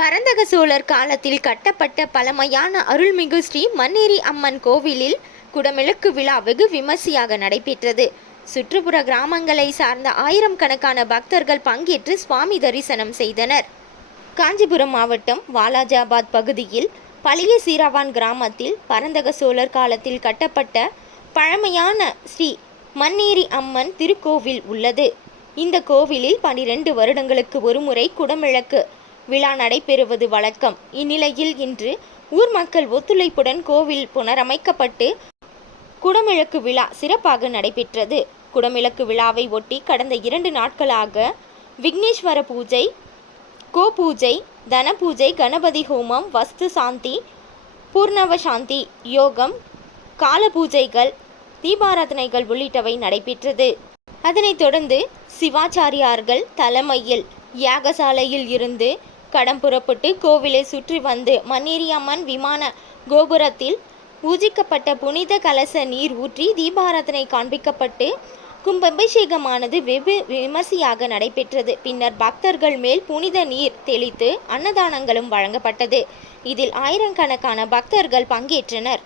பரந்தக சோழர் காலத்தில் கட்டப்பட்ட பழமையான அருள்மிகு ஸ்ரீ மன்னேரி அம்மன் கோவிலில் குடமிழுக்கு விழா வெகு விமர்சையாக நடைபெற்றது. சுற்றுப்புற கிராமங்களை சார்ந்த ஆயிரம் கணக்கான பக்தர்கள் பங்கேற்று சுவாமி தரிசனம் செய்தனர். காஞ்சிபுரம் மாவட்டம் வாலாஜாபாத் பகுதியில் பழைய சீராவான் கிராமத்தில் பரந்தக சோழர் காலத்தில் கட்டப்பட்ட பழமையான ஸ்ரீ மன்னேரி அம்மன் திருக்கோவில் உள்ளது. இந்த கோவிலில் பனிரெண்டு வருடங்களுக்கு ஒருமுறை குடமிழக்கு விழா நடைபெறுவது வழக்கம். இந்நிலையில் இன்று ஊர் மக்கள் ஒத்துழைப்புடன் கோவில் புனரமைக்கப்பட்டு குடமிழக்கு விழா சிறப்பாக நடைபெற்றது. குடமிழக்கு விழாவை ஒட்டி கடந்த இரண்டு நாட்களாக விக்னேஸ்வர பூஜை கோ பூஜை தன பூஜை கணபதி ஹோமம் வஸ்து சாந்தி பூர்ணவ சாந்தி யோகம் கால பூஜைகள் தீபாராதனைகள் உள்ளிட்டவை நடைபெற்றது. அதனைத் தொடர்ந்து சிவாச்சாரியார்கள் தலைமையில் யாகசாலையில் இருந்து கடம் புறப்பட்டு கோவிலை சுற்றி வந்து மன்னேரியம்மன் விமான கோபுரத்தில் பூஜிக்கப்பட்ட புனித கலச நீர் ஊற்றி தீபாராதனை காண்பிக்கப்பட்டு கும்பாபிஷேகமானது வெகு விமர்சையாக நடைபெற்றது. பின்னர் பக்தர்கள் மேல் புனித நீர் தெளித்து அன்னதானங்களும் வழங்கப்பட்டது. இதில் ஆயிரக்கணக்கான பக்தர்கள் பங்கேற்றனர்.